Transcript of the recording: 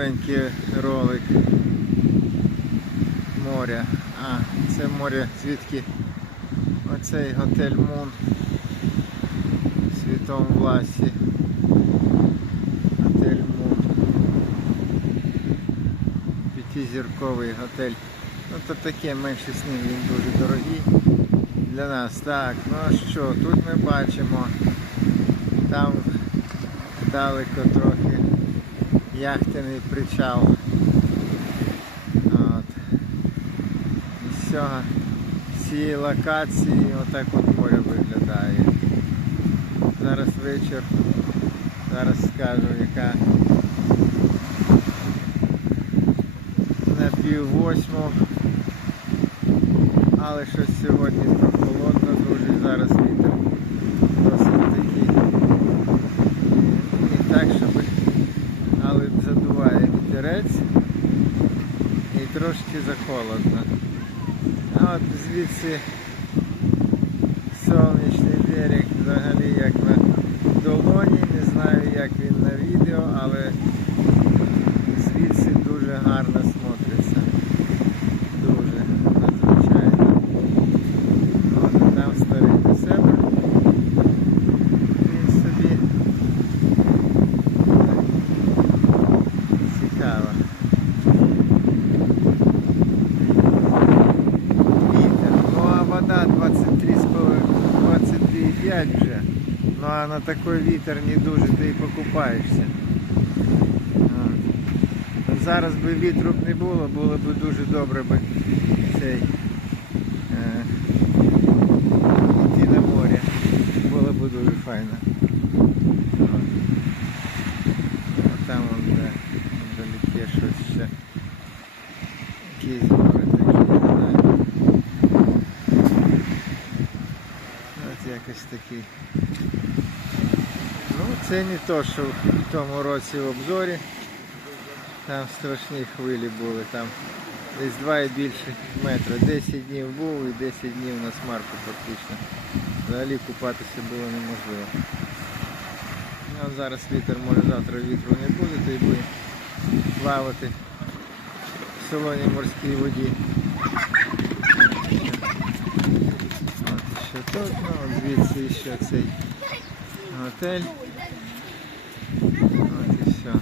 маленький ролик моря. А, це море звідки оцей готель Мун в світом власі. Готель Мун. П'ятизірковий готель. Ну то таке менше сніг, він дуже дорогий для нас. Так, ну а що, тут ми бачимо. Там далеко трохи яхтяний причал. От. І з цього цієї локації отак от море виглядає. Зараз вечір. Зараз скажу яка на пів восьму. Але щось сьогодні прохолодно дуже зараз вітер досить такий. Не так, щоб але задуває вітерець і трошки захолодно. А от звідси сонячний берег взагалі як на долоні, не знаю як він на відео, але звідси дуже гарно смотриться. Дуже надзвичайно. От там старий до себе. Він собі цікаво. Вітер. Ну а вода 23,5 22,5 вже. Ну а на такий вітер не дуже ти і покупаєшся. Зараз би вітру б не було, було б дуже добре би цей е, йти на море. Було б дуже файно. Там вон де, вдалеке щось ще. Якісь гори такі, не знаю. Якось такий. Ну, це не то, що в тому році в обзорі. Там страшні хвилі були, там десь 2 і більше метра. 10 днів був і 10 днів на смарку фактично. Взагалі купатися було неможливо. Ну, зараз вітер, може завтра вітру не буде, то й буде плавати в солоній морській воді. Ну от звідси ще цей готель. От і все.